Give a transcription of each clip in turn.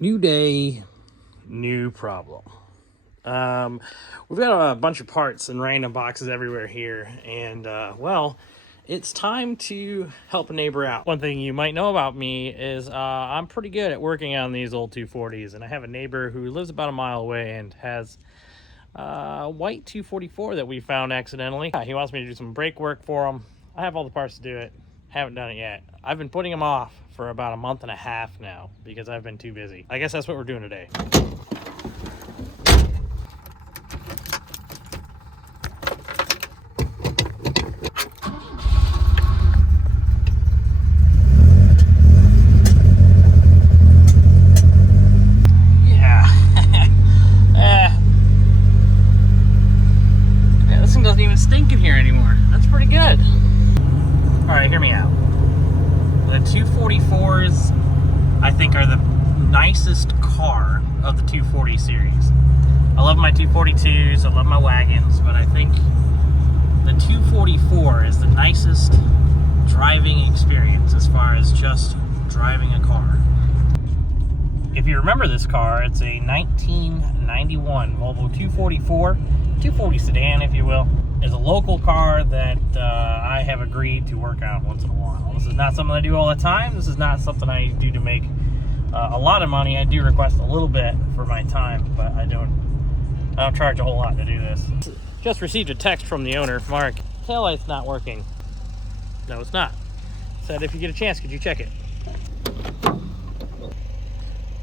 New day, new problem. We've got a bunch of parts in random boxes everywhere here, and well, it's time to help a neighbor out. One thing you might know about me is I'm pretty good at working on these old 240s, and I have a neighbor who lives about a mile away and has a white 244 that we found accidentally. He wants me to do some brake work for him. I have all the parts to do it. Haven't done it yet. I've been putting them off for about a month and a half now because I've been too busy. I guess that's what we're doing today. Yeah, this thing doesn't even stink in here anymore. That's pretty good. All right, hear me out. The 244s, I think, are the nicest car of the 240 series. I love my 242s, I love my wagons, but I think the 244 is the nicest driving experience as far as just driving a car. If you remember this car, it's a 1991 Volvo 240 sedan, if you will. It's a local car that I have agreed to work on once in a while. This is not something I do all the time. This is not something I do to make a lot of money. I do request a little bit for my time, but I don't charge a whole lot to do this. Just received a text from the owner, Mark. Taillight's not working. No, it's not. Said if you get a chance, could you check it?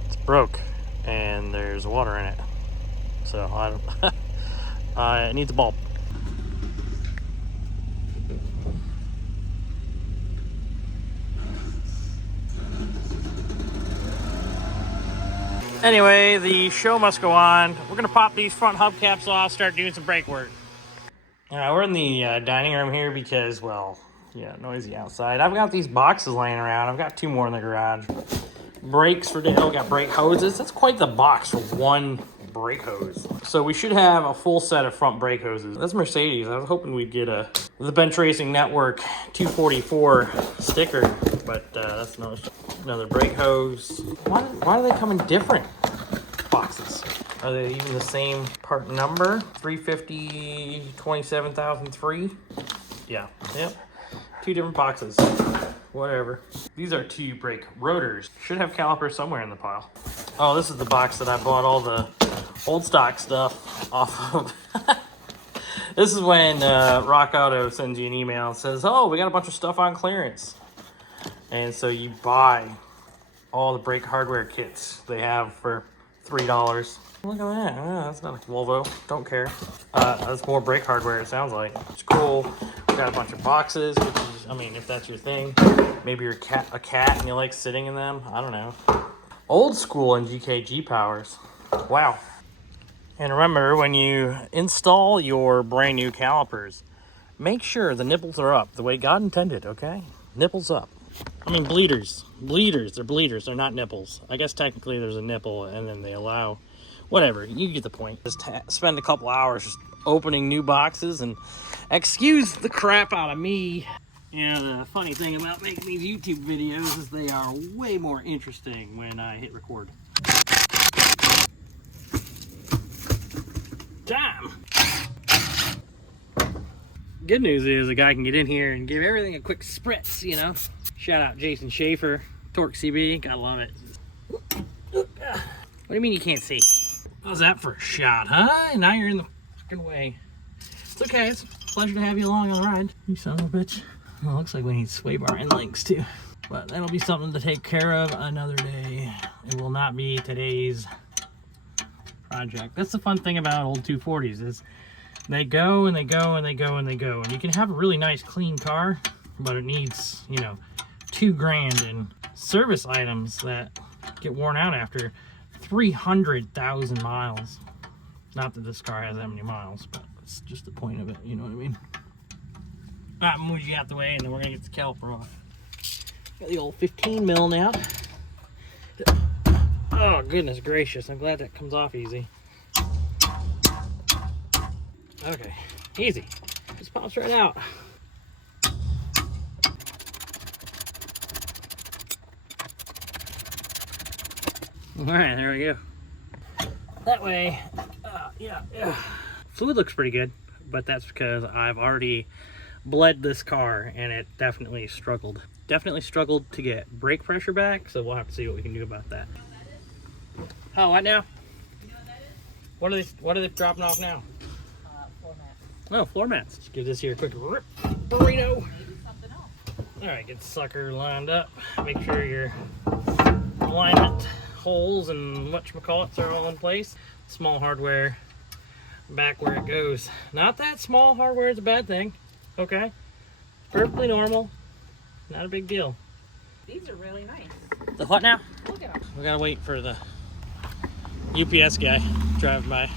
It's broke, and there's water in it. So I don't. It needs a bulb. Anyway, the show must go on. We're gonna pop these front hubcaps off, start doing some brake work. We're in the dining room here because, well, yeah, noisy outside. I've got these boxes laying around. I've got two more in the garage. Brakes for Dale, got brake hoses. That's quite the box for one brake hose. So we should have a full set of front brake hoses. That's Mercedes. I was hoping we'd get the Bench Racing Network 244 sticker, but that's another brake hose. Why do they come in different boxes? Are they even the same part number? 350 27003? Yeah, yep. Two different boxes. Whatever. These are two brake rotors. Should have calipers somewhere in the pile. Oh, this is the box that I bought all the old stock stuff off of. This is when Rock Auto sends you an email and says, oh, we got a bunch of stuff on clearance. And so you buy all the brake hardware kits they have for $3. Look at that. Oh, that's not a Volvo. Don't care. That's more brake hardware, it sounds like. It's cool. We got a bunch of boxes, which is, I mean, if that's your thing. Maybe you're a cat and you like sitting in them. I don't know. Old school and GKG powers. Wow. And remember, when you install your brand new calipers, make sure the nipples are up the way God intended, okay? Nipples up. I mean, bleeders. Bleeders. They're bleeders. They're not nipples. I guess technically there's a nipple, and then they allow... Whatever. You get the point. Just spend a couple hours just opening new boxes, and excuse the crap out of me. You know, the funny thing about making these YouTube videos is they are way more interesting when I hit record. Time! Good news is a guy can get in here and give everything a quick spritz, you know? Shout out Jason Schaefer, Torque CB, gotta love it. What do you mean you can't see? How's that for a shot, huh? And now you're in the fucking way. It's okay, it's a pleasure to have you along on the ride. You son of a bitch. Well, looks like we need sway bar end links too. But that'll be something to take care of another day. It will not be today's project. That's the fun thing about old 240s is they go and they go and they go and they go. And you can have a really nice clean car, but it needs, you know, $2,000 in service items that get worn out after 300,000 miles. Not that this car has that many miles, but it's just the point of it, you know what I mean? All right, move you out the way, and then we're gonna get the caliper off. Got the old 15 mil now. Oh, goodness gracious, I'm glad that comes off easy. Okay, easy. Just pops right out. All right, there we go. That way, yeah. Fluid looks pretty good, but that's because I've already bled this car and it definitely struggled. Definitely struggled to get brake pressure back, so we'll have to see what we can do about that. Oh, what now? You know what that is? What are they dropping off now? Floor mats. Oh, floor mats. Let's give this here a quick rip burrito. Maybe something else. All right, get the sucker lined up. Make sure your alignment holes and whatchamacallits are all in place. Small hardware back where it goes. Not that small hardware is a bad thing, okay? Perfectly normal, not a big deal. These are really nice. The what now? Look at them. We gotta wait for the UPS guy driving by.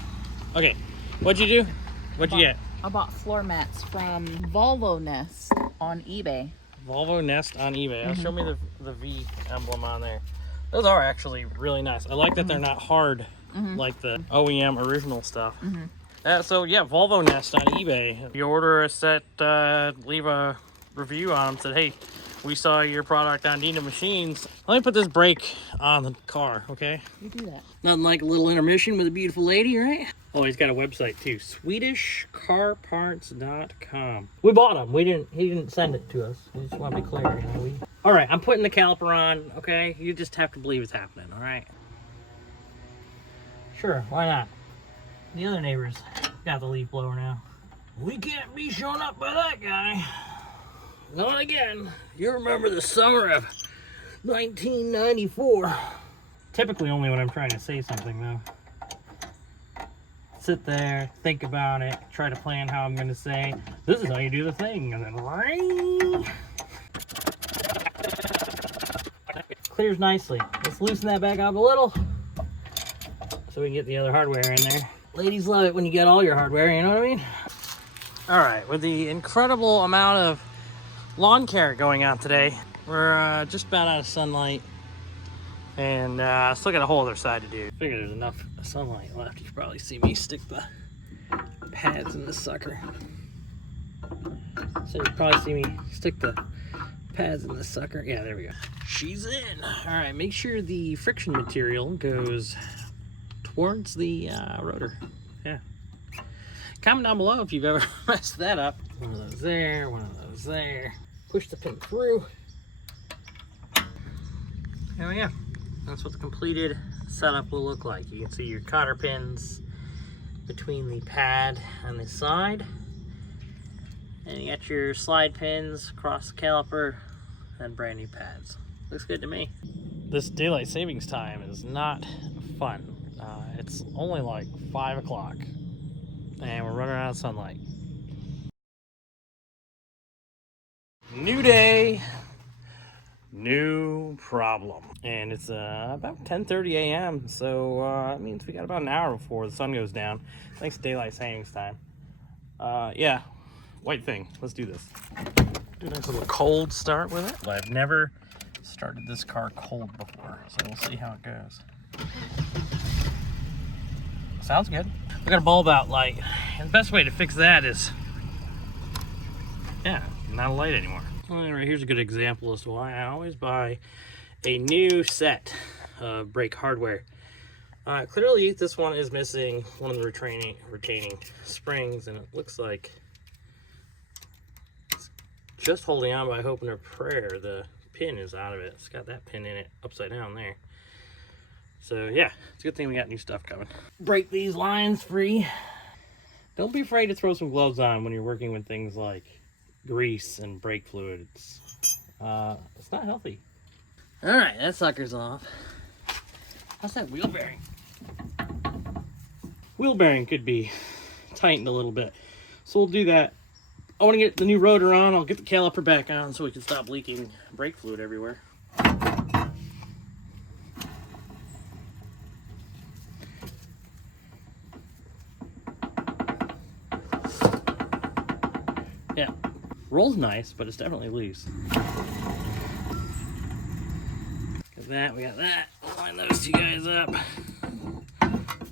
Okay, what'd you do? What'd you get? I bought floor mats from Volvo Nest on eBay. Volvo Nest on eBay. Show me the V emblem on there. Those are actually really nice. I like that they're not hard like the OEM original stuff. So yeah, Volvo Nest on eBay. If you order a set, leave a review on them. Said, hey, we saw your product on Dina Machines. Let me put this brake on the car, okay? You do that. Nothing like a little intermission with a beautiful lady, right? Oh, he's got a website too, SwedishCarParts.com. We bought him. He didn't send it to us. I just want to be clear. All right, I'm putting the caliper on, okay? You just have to believe it's happening, all right? Sure, why not? The other neighbors got the leaf blower now. We can't be shown up by that guy. Not again. You remember the summer of 1994. Typically only when I'm trying to say something, though. Sit there, think about it, try to plan how I'm going to say, this is how you do the thing, and then clears nicely. Let's loosen that back up a little so we can get the other hardware in there. Ladies love it when you get all your hardware, you know what I mean? All right, with the incredible amount of lawn care going on today, we're just about out of sunlight and still got a whole other side to do. I figure there's enough sunlight left. You can probably see me stick the pads in this sucker. So you can probably see me stick the pads in this sucker. Yeah, there we go. She's in. All right, make sure the friction material goes towards the rotor. Yeah. Comment down below if you've ever messed that up. One of those there, one of those there. Push the pin through. There we go. That's what the completed setup will look like. You can see your cotter pins between the pad and the side. And you got your slide pins across the caliper and brand new pads. Looks good to me. This daylight savings time is not fun. It's only like 5 o'clock and we're running out of sunlight. New day, new problem. And it's about 10:30 a.m. So it means we got about an hour before the sun goes down. Thanks to daylight savings time. Yeah, white thing. Let's do this. Do a nice little cold start with it. I've never started this car cold before, so we'll see how it goes. Sounds good. We got a bulb out light, and the best way to fix that is, yeah, not a light anymore. All right, here's a good example as to why I always buy a new set of brake hardware. Clearly, this one is missing one of the retaining springs, and it looks like it's just holding on by hope and a prayer. The pin is out of it. It's got that pin in it upside down there. So yeah, it's a good thing we got new stuff coming. Break these lines free. Don't be afraid to throw some gloves on when you're working with things like grease and brake fluid. It's not healthy. All right, that sucker's off. How's that wheel bearing? Wheel bearing could be tightened a little bit. So we'll do that. I want to get the new rotor on. I'll get the caliper back on so we can stop leaking brake fluid everywhere. Yeah, rolls nice, but it's definitely loose. Got that, we got that. We'll line those two guys up.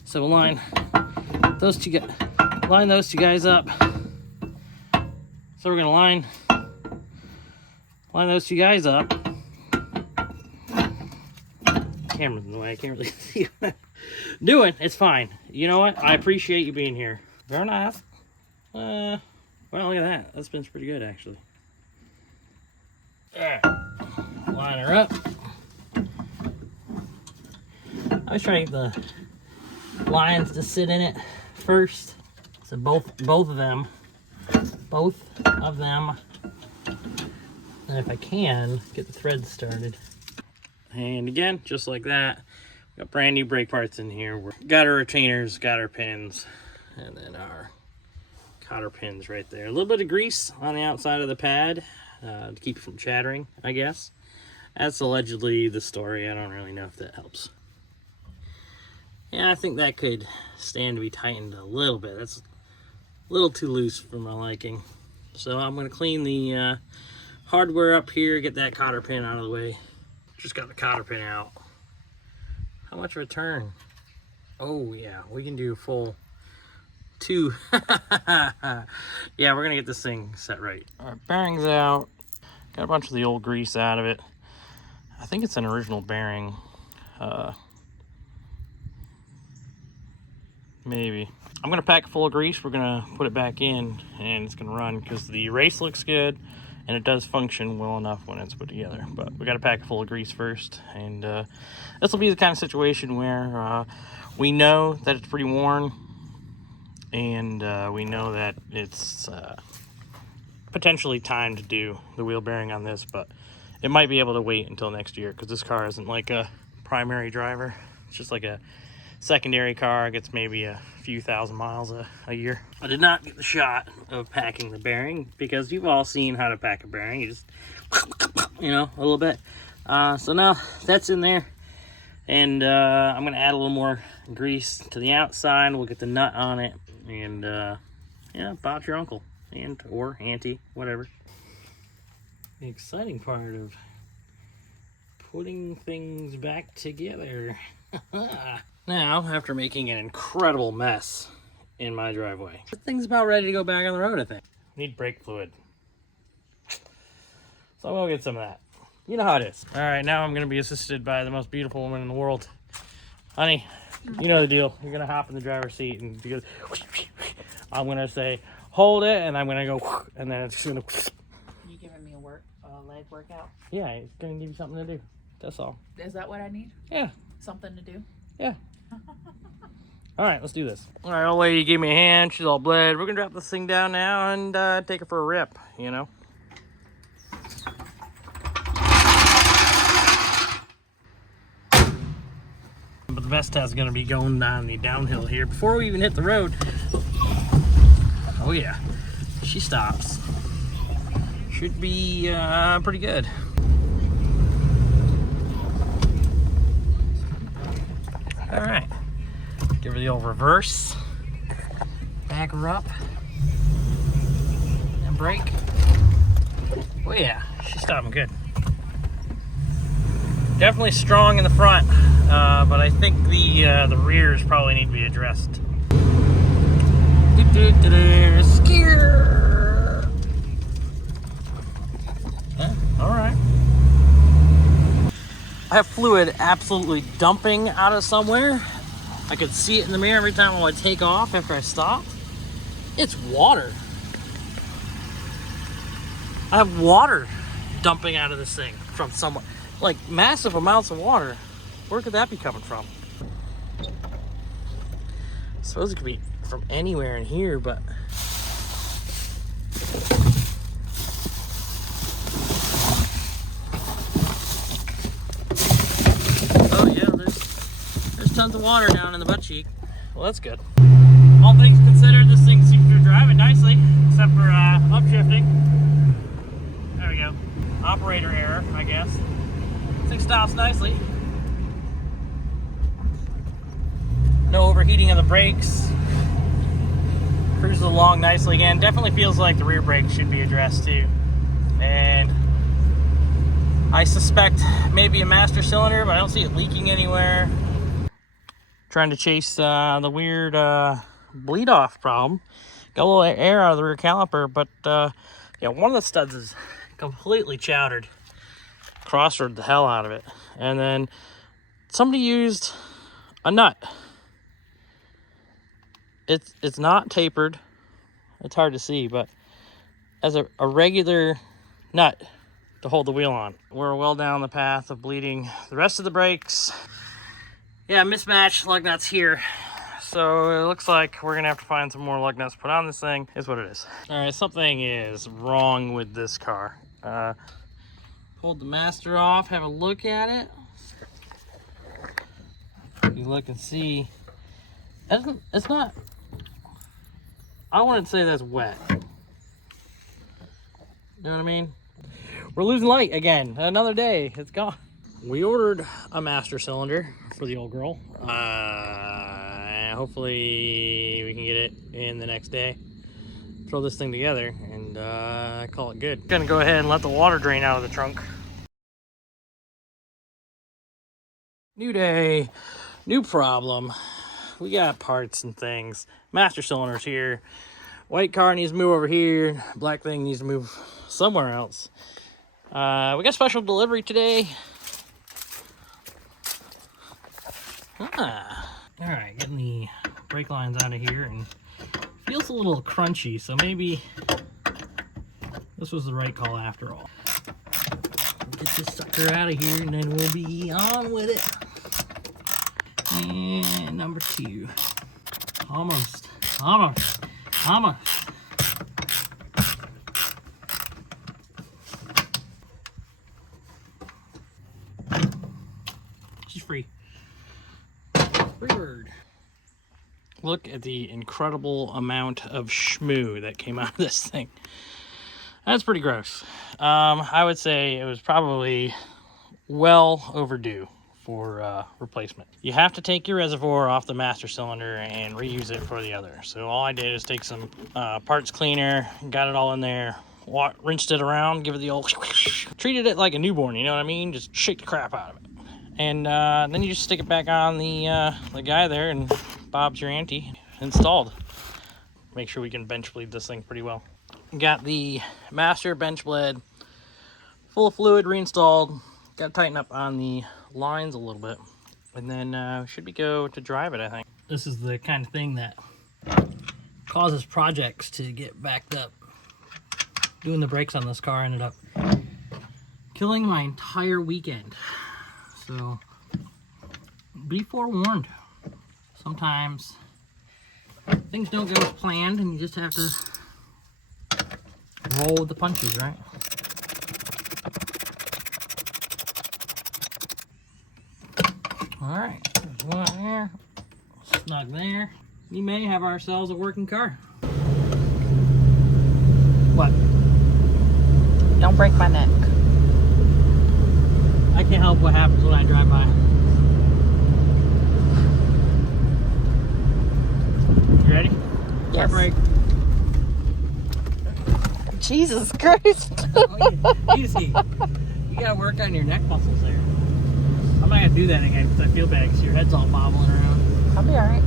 So we'll line those two guys up. So we're gonna line those two guys up. camera's in the way. I can't really see what I'm doing. It's fine. You know what? I appreciate you being here. Very nice. Well, look at that. That spins pretty good, actually. All right. Line her up. I was trying to get the lines to sit in it first. So both of them. And if I can, get the threads started. And again, just like that, we got brand new brake parts in here. We got our retainers, got our pins, and then our cotter pins right there. A little bit of grease on the outside of the pad to keep it from chattering, I guess. That's allegedly the story. I don't really know if that helps. Yeah, I think that could stand to be tightened a little bit. That's a little too loose for my liking. So I'm going to clean the hardware up here, get that cotter pin out of the way. Just got the cotter pin out. How much of a turn? Oh yeah, we can do full 2. Yeah, we're gonna get this thing set right. All right, bearings out. Got a bunch of the old grease out of it. I think it's an original bearing. Maybe. I'm gonna pack full of grease. We're gonna put it back in and it's gonna run because the race looks good and it does function well enough when it's put together. But we gotta pack full of grease first. And this will be the kind of situation where we know that it's pretty worn and we know that it's potentially time to do the wheel bearing on this, but it might be able to wait until next year because this car isn't like a primary driver. It's just like a secondary car. It gets maybe a few thousand miles a year. I did not get the shot of packing the bearing because you've all seen how to pack a bearing. You just, you know, a little bit. So now that's in there. And I'm going to add a little more grease to the outside. We'll get the nut on it. And, yeah, Bob's your uncle. And or auntie, whatever. The exciting part of putting things back together. Now, after making an incredible mess in my driveway, the thing's about ready to go back on the road, I think. Need brake fluid. So I'm going to get some of that. You know how it is. All right, now I'm going to be assisted by the most beautiful woman in the world. Honey, you know the deal. You're going to hop in the driver's seat and because I'm going to say, hold it, and I'm going to go, and then it's going to... You giving me a leg workout? Yeah, it's going to give you something to do. That's all. Is that what I need? Yeah. Something to do? Yeah. All right, let's do this. All right, old lady gave me a hand. She's all bled. We're going to drop this thing down now and take her for a rip, you know? But the best test is going to be going down the downhill here before we even hit the road. Oh, yeah. She stops. Should be pretty good. All right. Give her the old reverse. Back her up. And brake. Oh, yeah. She's stopping good. Definitely strong in the front, but I think the rears probably need to be addressed. Scare. All right. I have fluid absolutely dumping out of somewhere. I could see it in the mirror every time I take off after I stop. It's water. I have water dumping out of this thing from somewhere. Like massive amounts of water. Where could that be coming from? I suppose it could be from anywhere in here, but oh yeah, there's tons of water down in the butt cheek. Well, that's good. All things considered, this thing seems to be driving nicely, except for upshifting. There we go. Operator error, I guess. Thing stops nicely. No overheating of the brakes. Cruises along nicely again. Definitely feels like the rear brakes should be addressed too. And I suspect maybe a master cylinder, but I don't see it leaking anywhere. Trying to chase the weird bleed off problem. Got a little air out of the rear caliper, but yeah, one of the studs is completely chowdered. Crossrode the hell out of it. And then somebody used a nut. It's not tapered. It's hard to see, but as a regular nut to hold the wheel on. We're well down the path of bleeding the rest of the brakes. Yeah, mismatched lug nuts here. So it looks like we're gonna have to find some more lug nuts to put on this thing. Is what it is. All right, something is wrong with this car. Pulled the master off, have a look at it. You look and see. It's not, I wouldn't say that's wet. You know what I mean? We're losing light again. Another day, it's gone. We ordered a master cylinder for the old girl. Hopefully we can get it in the next day. Throw this thing together and call it good. Gonna go ahead and let the water drain out of the trunk. New day, new problem. We got parts and things. Master cylinder's here. White car needs to move over here. Black thing needs to move somewhere else. We got special delivery today. All right, getting the brake lines out of here, and feels a little crunchy, so maybe this was the right call after all. Get this sucker out of here, and then we'll be on with it. And number 2. Almost. She's free. Free bird. Look at the incredible amount of schmoo that came out of this thing. That's pretty gross. I would say it was probably well overdue for replacement. You have to take your reservoir off the master cylinder and reuse it for the other. So all I did is take some parts cleaner, got it all in there, rinsed it around, give it the old treated it like a newborn, you know what I mean? Just shake the crap out of it. And then you just stick it back on the guy there, and Bob's your auntie. Installed. Make sure we can bench bleed this thing pretty well. Got the master bench bled full of fluid reinstalled. Got to tighten up on the lines a little bit, and then should be go to drive it, I think. This is the kind of thing that causes projects to get backed up. Doing the brakes on this car ended up killing my entire weekend. So be forewarned. Sometimes things don't go as planned, and you just have to roll with the punches, right? All right, there's one there, snug there. We may have ourselves a working car. What? Don't break my neck. I can't help what happens when I drive by. You ready? Yes. Brake. Jesus Christ. Easy. You gotta work on your neck muscles there. I'm not gonna do that again because I feel bad because your head's all bobbling around. I'll be alright.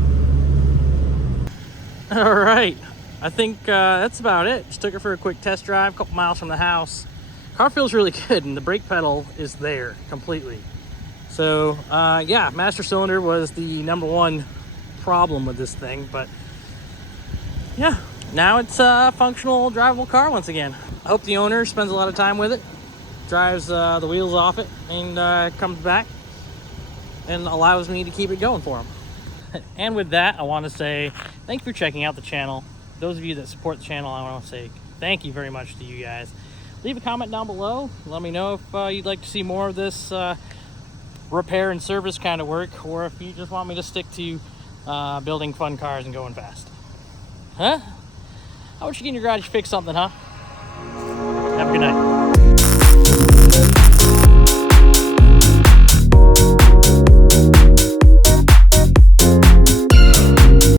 All right. I think that's about it. Just took her for a quick test drive, a couple miles from the house. Car feels really good, and the brake pedal is there completely. So yeah, master cylinder was the #1 problem with this thing, but yeah, now it's a functional, drivable car once again. I hope the owner spends a lot of time with it, drives the wheels off it, and comes back and allows me to keep it going for him. And with that, I want to say thank you for checking out the channel. Those of you that support the channel, I want to say thank you very much to you guys. Leave a comment down below. Let me know if you'd like to see more of this repair and service kind of work, or if you just want me to stick to building fun cars and going fast. Huh? How about you get in your garage to fix something, huh? Have a good night.